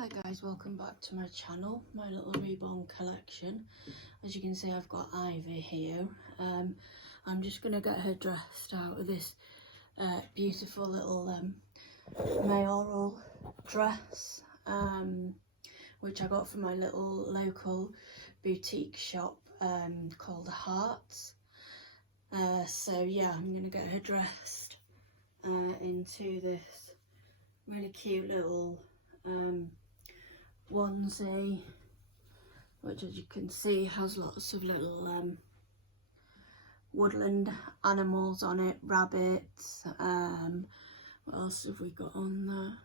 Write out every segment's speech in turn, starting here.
Hi guys, welcome back to my channel, my little reborn collection. As you can see, I've got Ivy here. I'm just going to get her dressed out of this beautiful little mayoral dress, which I got from my little local boutique shop called Hearts. So yeah, I'm going to get her dressed into this really cute little onesie, which, as you can see, has lots of little woodland animals on it, rabbits. What else have we got on there?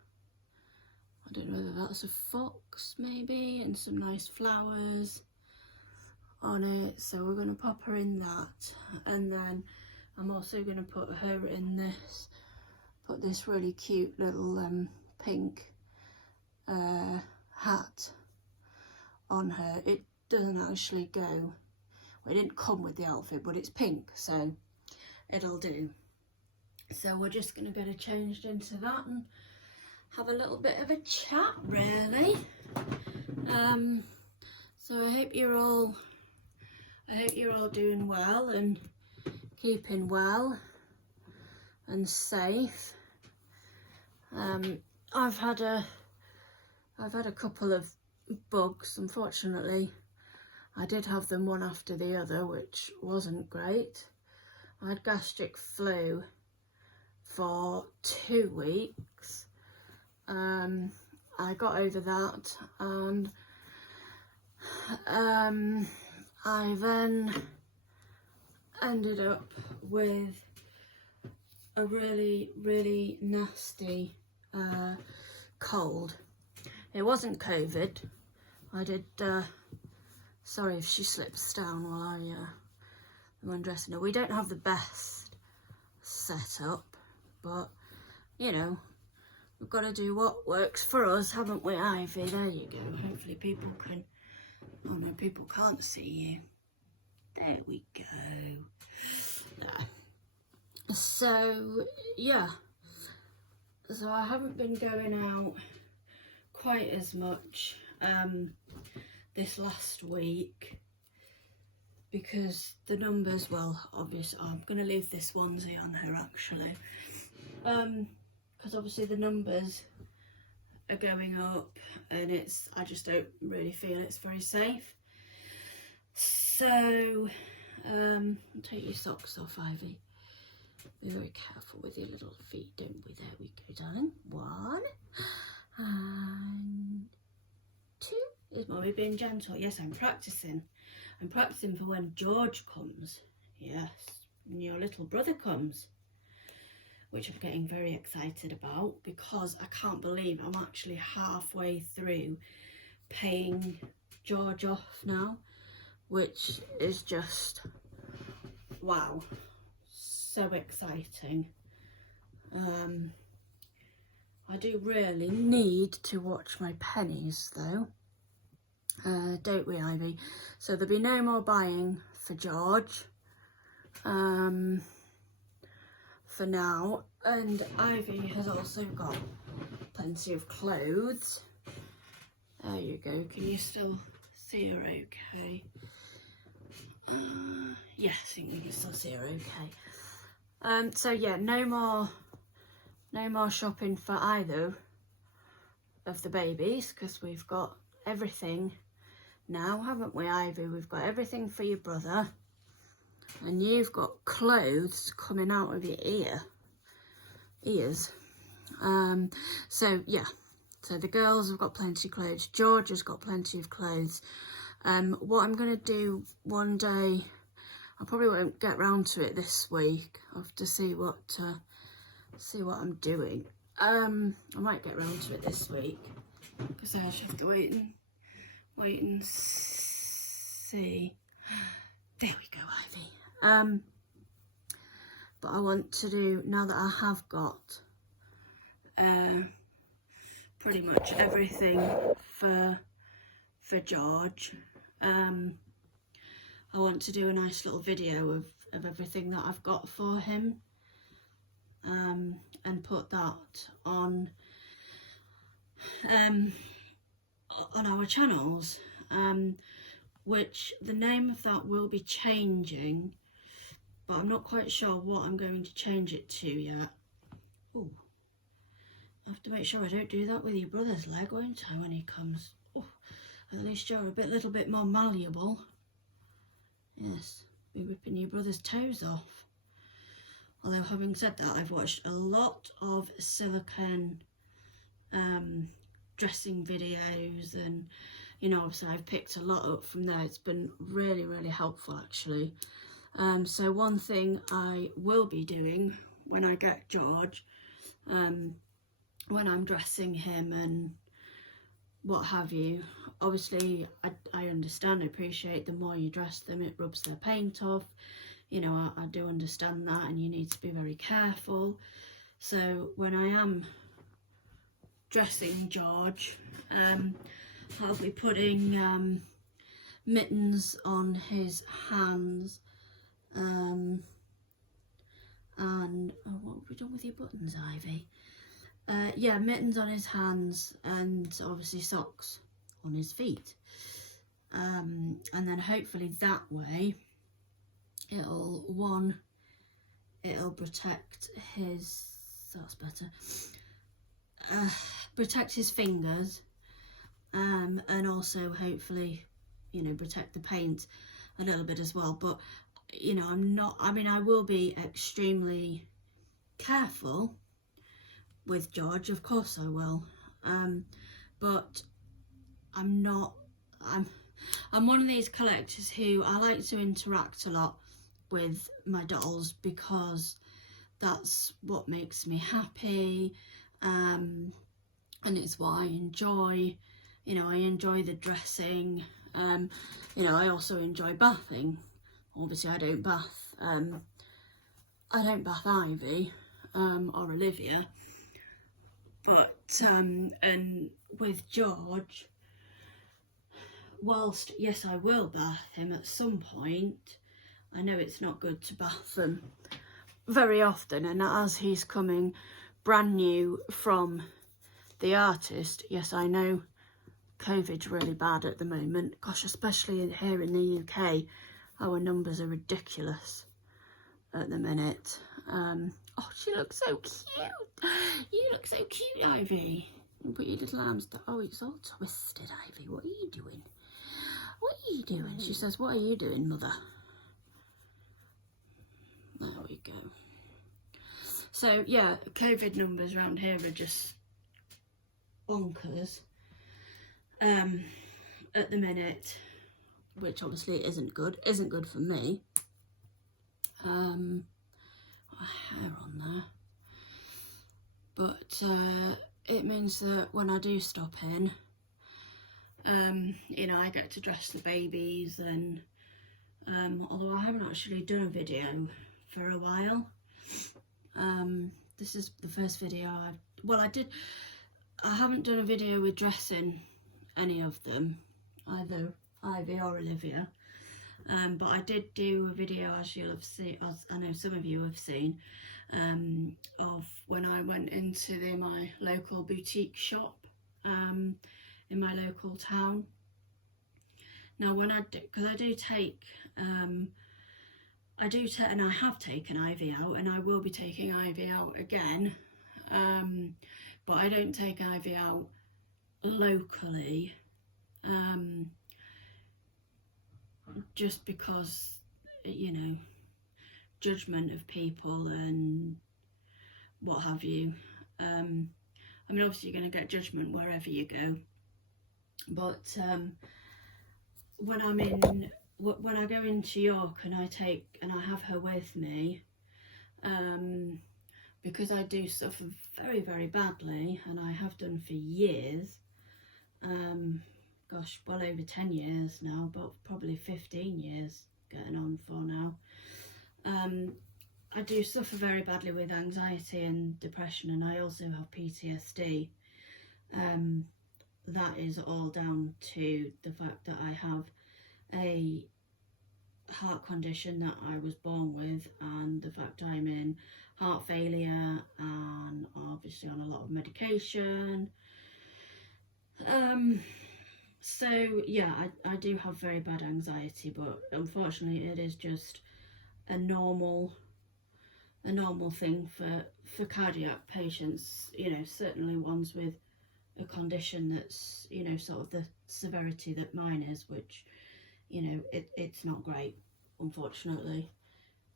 I don't know whether that's a fox maybe, and some nice flowers on it. So we're going to pop her in that, and then I'm also going to put her in this, put this really cute little pink hat on her. It doesn't actually go, well, it didn't come with the outfit, but it's pink, so it'll do. So we're just going to get her changed into that and have a little bit of a chat, really. So I hope you're all doing well and keeping well and safe. I've had a couple of bugs, unfortunately. I did have them one after the other, which wasn't great. I had gastric flu for 2 weeks. I got over that, and I then ended up with a really nasty cold. It wasn't COVID. I did, sorry if she slips down while I'm undressing her. We don't have the best setup, but, you know, we've got to do what works for us, haven't we, Ivy? There you go. Hopefully people can, oh no, people can't see you. There we go. There. So, yeah. So I haven't been going out quite as much this last week because the numbers, well, obviously I'm going to leave this onesie on her actually, because obviously the numbers are going up, and I just don't really feel it's very safe. So take your socks off, Ivy. Be very careful with your little feet, don't we? There we go, darling. 1 and 2. Is Mummy being gentle? Yes, I'm practicing. I'm practicing for when George comes. Yes, when your little brother comes, which I'm getting very excited about, because I can't believe I'm actually halfway through paying George off now, which is just, wow, so exciting. I do really need to watch my pennies though, don't we, Ivy? So there'll be no more buying for George for now, and Ivy has also got plenty of clothes. There you go. Can you still see her okay? Yes, I think you can still see her okay. So yeah, no more shopping for either of the babies, because we've got everything now, haven't we, Ivy? We've got everything for your brother, and you've got clothes coming out of your ears. So yeah, so the girls have got plenty of clothes. George has got plenty of clothes. What I'm going to do one day, I probably won't get round to it this week. I'll have to see what I'm doing. I might get round to it this week, because I should have to wait and see. There we go, Ivy. But I want to do, now that I have got pretty much everything for George, I want to do a nice little video of everything that I've got for him, and put that on on our channels, which the name of that will be changing, but I'm not quite sure what I'm going to change it to yet. Ooh, I have to make sure I don't do that with your brother's leg, won't I, when he comes? Oh, at least you're a little bit more malleable. Yes, be ripping your brother's toes off. Although having said that, I've watched a lot of silicone dressing videos, and you know, obviously I've picked a lot up from there. It's been really, really helpful actually. So one thing I will be doing when I get George, when I'm dressing him and what have you, obviously I understand, I appreciate the more you dress them, it rubs their paint off. You know, I do understand that, and you need to be very careful. So when I am dressing George, I'll be putting mittens on his hands, and what have we done with your buttons, Ivy? Yeah, mittens on his hands, and obviously socks on his feet, and then hopefully that way it'll protect his, that's better, protect his fingers, and also hopefully, you know, protect the paint a little bit as well. But you know, I will be extremely careful with George, of course I will, but I'm one of these collectors who I like to interact a lot with my dolls, because that's what makes me happy, and it's what I enjoy. You know, I enjoy the dressing. You know, I also enjoy bathing. Obviously I don't bath Ivy or Olivia, but and with George, whilst yes I will bath him at some point, I know it's not good to bath them very often, and as he's coming brand new from the artist, yes I know COVID's really bad at the moment. Gosh, especially here in the UK, our numbers are ridiculous at the minute. Oh, she looks so cute. You look so cute, Ivy. You put your little arms down. Oh, it's all twisted, Ivy. What are you doing? What are you doing? She says, what are you doing, mother? There we go. So, yeah, COVID numbers around here are just bonkers at the minute, which obviously isn't good for me. Got a hair on there, but it means that when I do stop in, you know, I get to dress the babies, and although I haven't actually done a video for a while, this is the first video I haven't done a video with dressing any of them, either Ivy or Olivia, but I did do a video, as you'll have seen, as I know some of you have seen, of when I went into my local boutique shop in my local town. Now when because I do take, and I have taken Ivy out, and I will be taking Ivy out again, but I don't take Ivy out locally, just because, you know, judgment of people and what have you. I mean, obviously you're going to get judgment wherever you go, but when I go into York and I have her with me, because I do suffer very, very badly, and I have done for years, gosh, well over 10 years now, but probably 15 years getting on for now. I do suffer very badly with anxiety and depression, and I also have PTSD. That is all down to the fact that I have a heart condition that I was born with, and the fact I'm in heart failure and obviously on a lot of medication. So yeah, I do have very bad anxiety, but unfortunately it is just a normal thing for cardiac patients, you know, certainly ones with a condition that's, you know, sort of the severity that mine is, which, you know, it's not great, unfortunately.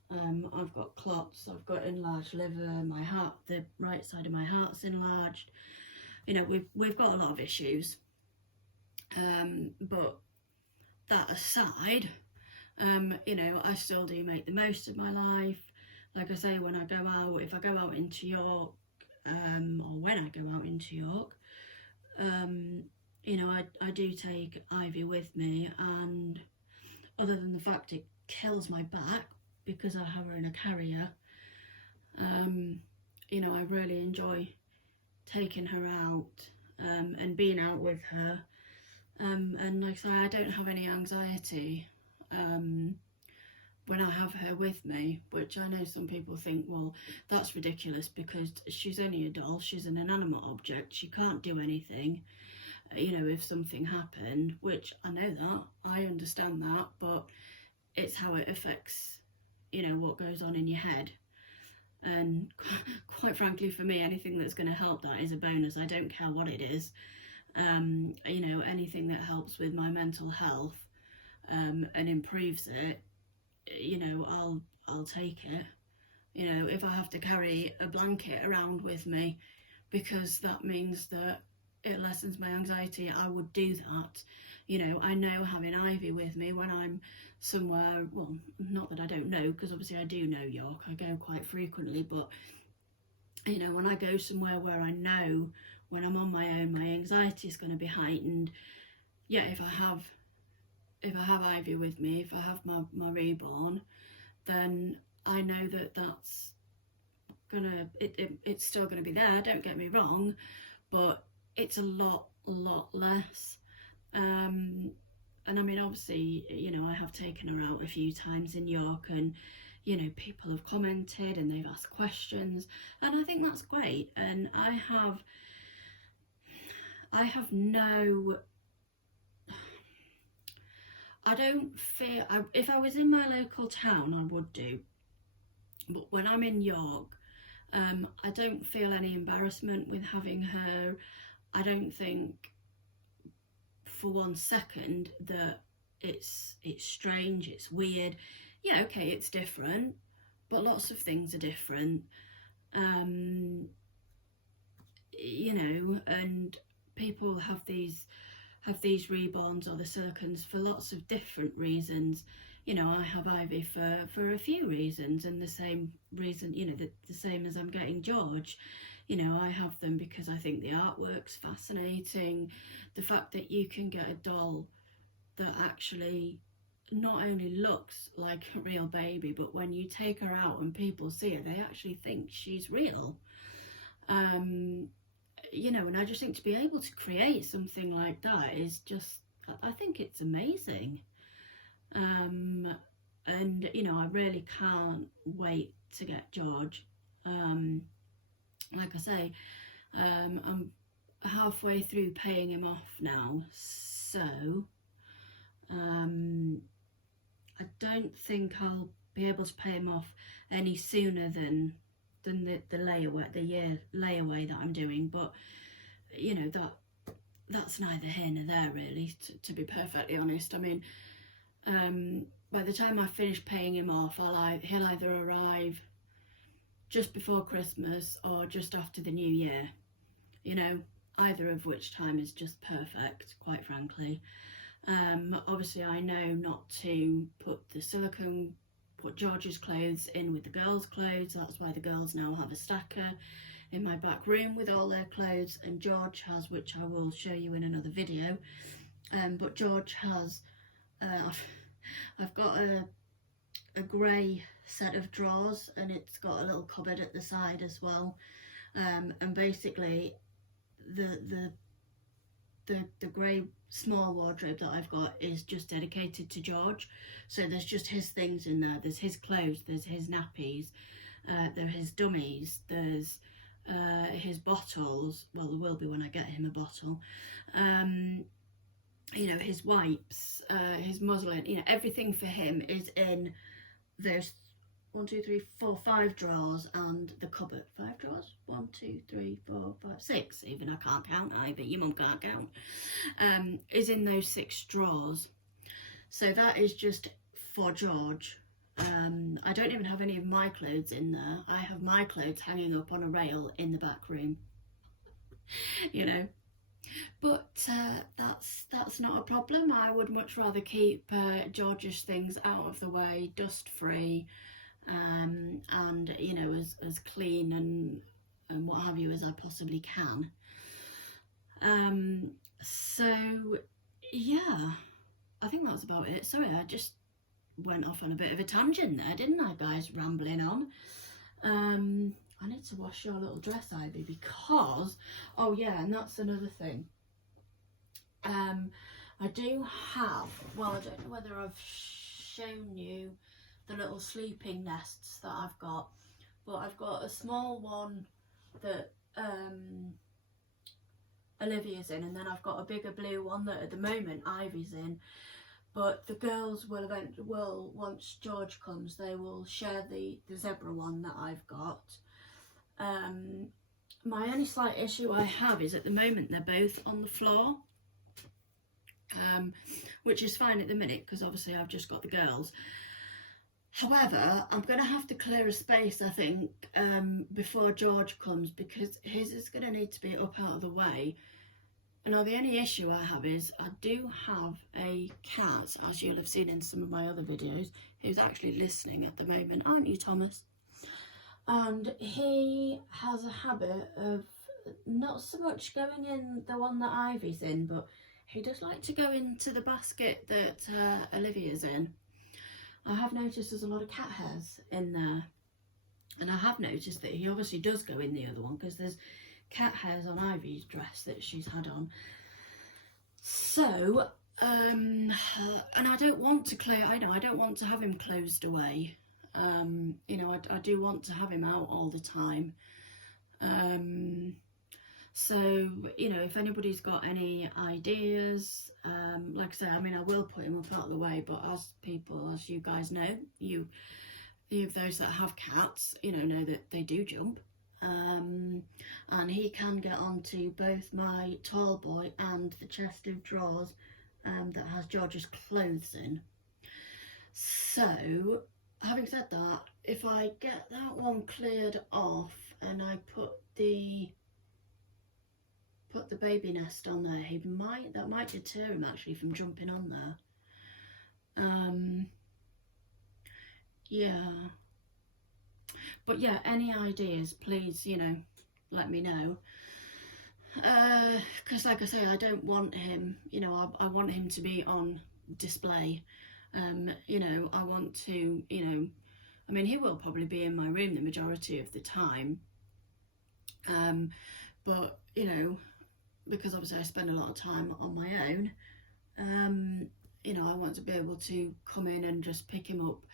I've got clots, I've got enlarged liver, my heart, the right side of my heart's enlarged. You know, we've got a lot of issues. But that aside, you know, I still do make the most of my life. Like I say, when I go out, if I go out into York, or when I go out into York, you know, I do take Ivy with me, and other than the fact it kills my back because I have her in a carrier, you know, I really enjoy taking her out, and being out with her. And like I say, I don't have any anxiety when I have her with me, which I know some people think, well, that's ridiculous because she's only a doll, she's an inanimate object, she can't do anything, you know, if something happened, which I know that, I understand that, but it's how it affects, you know, what goes on in your head. And quite frankly, for me, anything that's going to help that is a bonus. I don't care what it is. You know, anything that helps with my mental health, and improves it, you know, I'll take it. You know, if I have to carry a blanket around with me because that means that it lessens my anxiety, I would do that. You know, I know having Ivy with me when I'm somewhere, well, not that I don't know, because obviously I do know York, I go quite frequently, but you know, when I go somewhere where I know when I'm on my own my anxiety is going to be heightened, yeah, if I have Ivy with me, if I have my reborn, then I know that that's gonna, it's still gonna be there, don't get me wrong, but it's a lot less. And I mean, obviously, you know, I have taken her out a few times in York, and you know, people have commented and they've asked questions, and I think that's great. And I have no, I don't feel, if I was in my local town I would do, but when I'm in York, I don't feel any embarrassment with having her. I don't think for 1 second that it's strange, it's weird. Yeah, okay, it's different, but lots of things are different. You know, and people have these reborns or the silicons for lots of different reasons. You know, I have Ivy for a few reasons, and the same reason, you know, the same as I'm getting George. You know, I have them because I think the artwork's fascinating. The fact that you can get a doll that actually not only looks like a real baby, but when you take her out and people see her, they actually think she's real. You know, and I just think to be able to create something like that is just, I think it's amazing. And you know, I really can't wait to get George. Like I say, I'm halfway through paying him off now, so I don't think I'll be able to pay him off any sooner than the layaway, the year layaway that I'm doing. But you know, that's neither here nor there really, to be perfectly honest. I mean, by the time I finish paying him off, he'll either arrive just before Christmas or just after the new year. You know, either of which time is just perfect, quite frankly. Obviously I know not to put George's clothes in with the girls' clothes. That's why the girls now have a stacker in my back room with all their clothes, and George has, which I will show you in another video, but George has, I've got a grey set of drawers, and it's got a little cupboard at the side as well, and basically the grey small wardrobe that I've got is just dedicated to George. So there's just his things in there. There's his clothes, there's his nappies, there are his dummies, there's his bottles. Well, there will be when I get him a bottle. you know, his wipes, his muslin, you know, everything for him is in those 5 drawers, and the cupboard. 5 drawers? 1, 2, 3, 4, 5, 6. Even I can't count, Ivy. Your mum can't count. Is in those 6 drawers. So that is just for George. I don't even have any of my clothes in there. I have my clothes hanging up on a rail in the back room. You know. But that's not a problem. I would much rather keep George's things out of the way, dust free, and you know, as clean and what have you as I possibly can. So yeah, I think that's about it. Sorry, I just went off on a bit of a tangent there, didn't I, guys? Rambling on. I need to wash your little dress, Ivy, because, oh yeah, and that's another thing. I do have, well, I don't know whether I've shown you the little sleeping nests that I've got, but I've got a small one that Olivia's in, and then I've got a bigger blue one that at the moment Ivy's in. But the girls will once George comes, they will share the zebra one that I've got. My only slight issue I have is at the moment they're both on the floor, which is fine at the minute because obviously I've just got the girls. However, I'm going to have to clear a space, I think, before George comes, because his is going to need to be up out of the way. And now the only issue I have is I do have a cat, as you'll have seen in some of my other videos, who's actually listening at the moment, aren't you, Thomas? And he has a habit of not so much going in the one that Ivy's in, but he does like to go into the basket that Olivia's in. I have noticed there's a lot of cat hairs in there, and I have noticed that he obviously does go in the other one because there's cat hairs on Ivy's dress that she's had on. So and I don't want to I don't want to have him closed away. You know, I do want to have him out all the time. So, you know, if anybody's got any ideas, like I say, I mean, I will put him up out of the way, but as you guys know, you those that have cats, you know that they do jump. And he can get onto both my tall boy and the chest of drawers that has George's clothes in. So, having said that, if I get that one cleared off and I put the baby nest on there, that might deter him actually from jumping on there. Yeah. But yeah, any ideas, please, you know, let me know. Because like I say, I don't want him, you know, I want him to be on display. You know, I want to, you know, I mean, he will probably be in my room the majority of the time. But, you know, because obviously I spend a lot of time on my own, you know, I want to be able to come in and just pick him up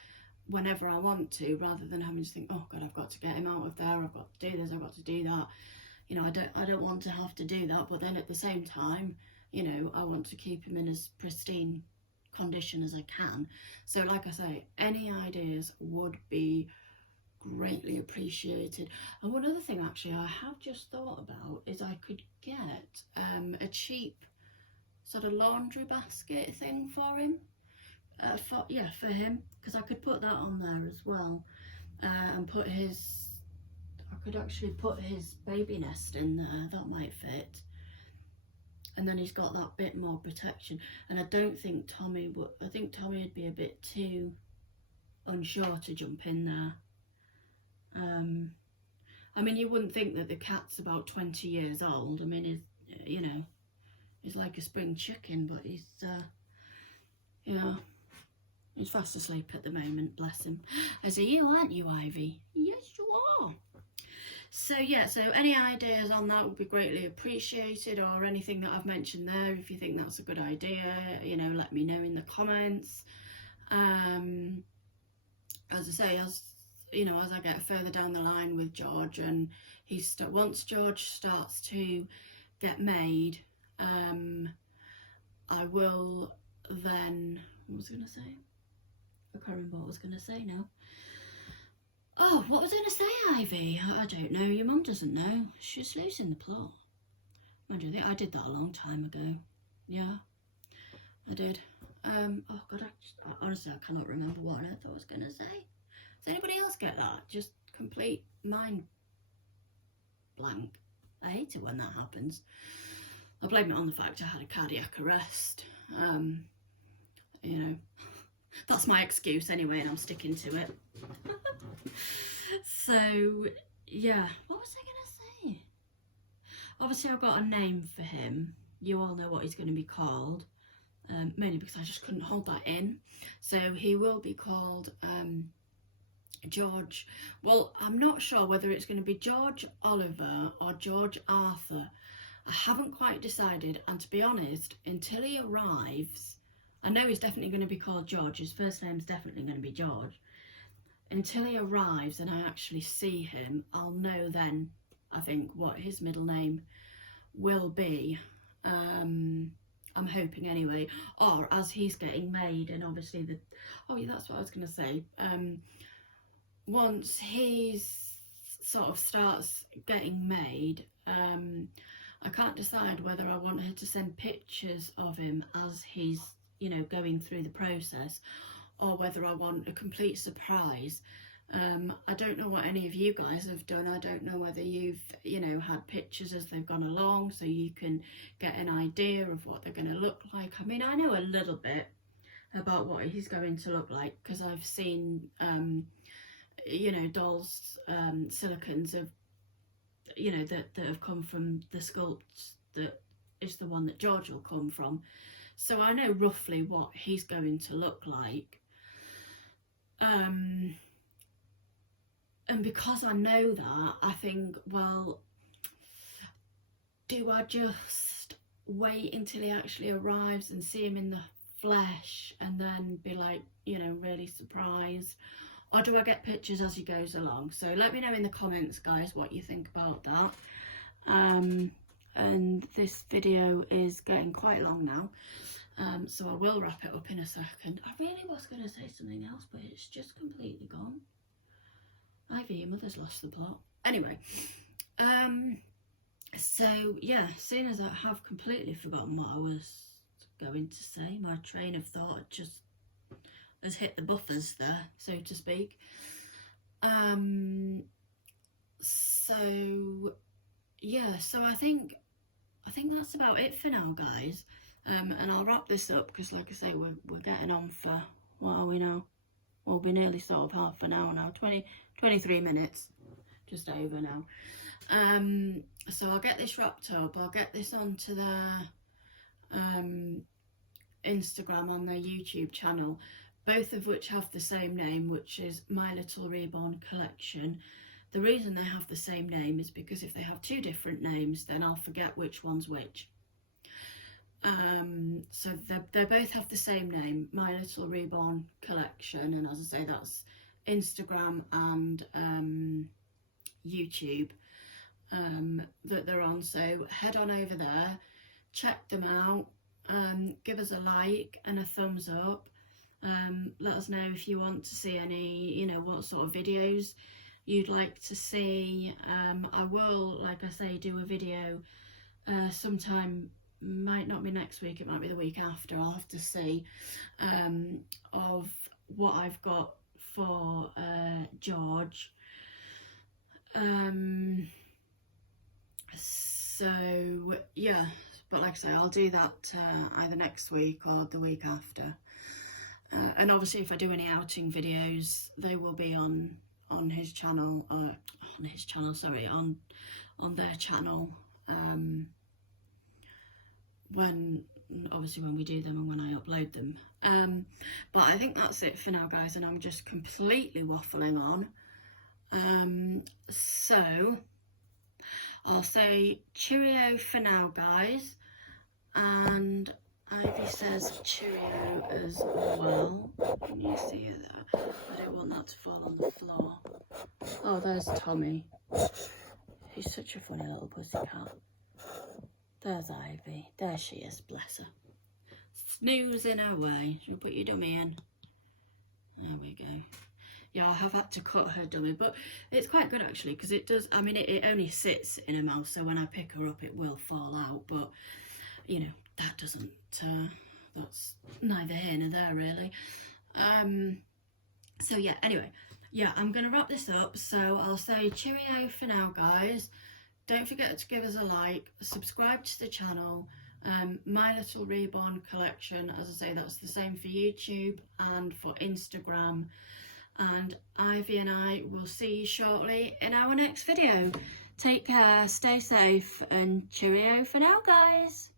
whenever I want to, rather than having to think, oh God, I've got to get him out of there, I've got to do this, I've got to do that. You know, I don't want to have to do that, but then at the same time, you know, I want to keep him in as pristine condition as I can. So like I say, any ideas would be greatly appreciated. And one other thing actually I have just thought about is I could get a cheap sort of laundry basket thing for him, for him, because I could put that on there as well, and I could actually put his baby nest in there. That might fit, and then he's got that bit more protection. And I don't think Tommy would, I think Tommy would be a bit too unsure to jump in there. I mean, you wouldn't think that the cat's about 20 years old. I mean, you know, he's like a spring chicken, but he's, yeah, he's fast asleep at the moment, bless him. As are you, aren't you, Ivy? Yes, you are. So, yeah, so any ideas on that would be greatly appreciated, or anything that I've mentioned there, if you think that's a good idea, you know, let me know in the comments. As I say, you know, as I get further down the line with George, and once George starts to get made, I will then, what was I going to say? I can't remember what I was going to say now. Oh, what was I going to say, Ivy? I don't know. Your mum doesn't know. She's losing the plot. Mind you, I did that a long time ago. Yeah, I did. Oh God, honestly, I cannot remember what on earth I was going to say. Does anybody else get that? Just complete mind blank. I hate it when that happens. I blame it on the fact I had a cardiac arrest. You know, that's my excuse anyway, and I'm sticking to it. So, yeah, what was I going to say? Obviously, I've got a name for him. You all know what he's going to be called, mainly because I just couldn't hold that in. So he will be called George. Well, I'm not sure whether it's going to be George Oliver or George Arthur. I haven't quite decided, and to be honest, until he arrives, I know he's definitely going to be called George. His first name's definitely going to be George. Until he arrives and I actually see him, I'll know then, I think, what his middle name will be. I'm hoping anyway. Or as he's getting made, and obviously oh yeah, that's what I was going to say. Once he's sort of starts getting made, I can't decide whether I want her to send pictures of him as he's, you know, going through the process, or whether I want a complete surprise. I don't know what any of you guys have done. I don't know whether you've, you know, had pictures as they've gone along so you can get an idea of what they're going to look like. I mean, I know a little bit about what he's going to look like because I've seen, you know, dolls, silicons of, you know, that have come from the sculpt that is the one that George will come from. So I know roughly what he's going to look like. And because I know that, I think, well, do I just wait until he actually arrives and see him in the flesh and then be like, you know, really surprised? Or do I get pictures as he goes along? So let me know in the comments, guys, what you think about that. And this video is getting quite long now. So I will wrap it up in a second. I really was going to say something else, but it's just completely gone. Ivy, your mother's lost the plot. Anyway, so yeah, seeing as I have completely forgotten what I was going to say, my train of thought just has hit the buffers there, so to speak. So yeah, so I think that's about it for now, guys. And I'll wrap this up because, like I say, we're getting on for, what are we now? We'll be nearly sort of half an hour now, 23 minutes, just over now. So I'll get this wrapped up. I'll get this onto their Instagram, on their YouTube channel, both of which have the same name, which is My Little Reborn Collection. The reason they have the same name is because if they have two different names, then I'll forget which one's which. So they both have the same name, My Little Reborn Collection, and as I say, that's Instagram and YouTube that they're on. So head on over there, check them out, give us a like and a thumbs up. Let us know if you want to see any, you know, what sort of videos you'd like to see. I will, like I say, do a video sometime. Might not be next week, it might be the week after, I'll have to see, of what I've got for George. So yeah, but like I say, I'll do that either next week or the week after. And obviously if I do any outing videos, they will be on his channel, on their channel, when we do them and when I upload them. But I think that's it for now, guys, and I'm just completely waffling on. So I'll say cheerio for now, guys, and Ivy says cheerio as well. Can you see it there? I don't want that to fall on the floor. Oh, there's Tommy. He's such a funny little pussycat. There's Ivy. There she is, bless her. snoozing away. She'll put your dummy in. There we go. Yeah, I have had to cut her dummy, but it's quite good actually, because it does, I mean, it only sits in her mouth, so when I pick her up it will fall out, but you know, that doesn't, that's neither here nor there really. So yeah, anyway, yeah, I'm going to wrap this up, so I'll say cheerio for now, guys. Don't forget to give us a like, subscribe to the channel. My Little Reborn collection, as I say, that's the same for YouTube and for Instagram. And Ivy and I will see you shortly in our next video. Take care, stay safe, and cheerio for now, guys.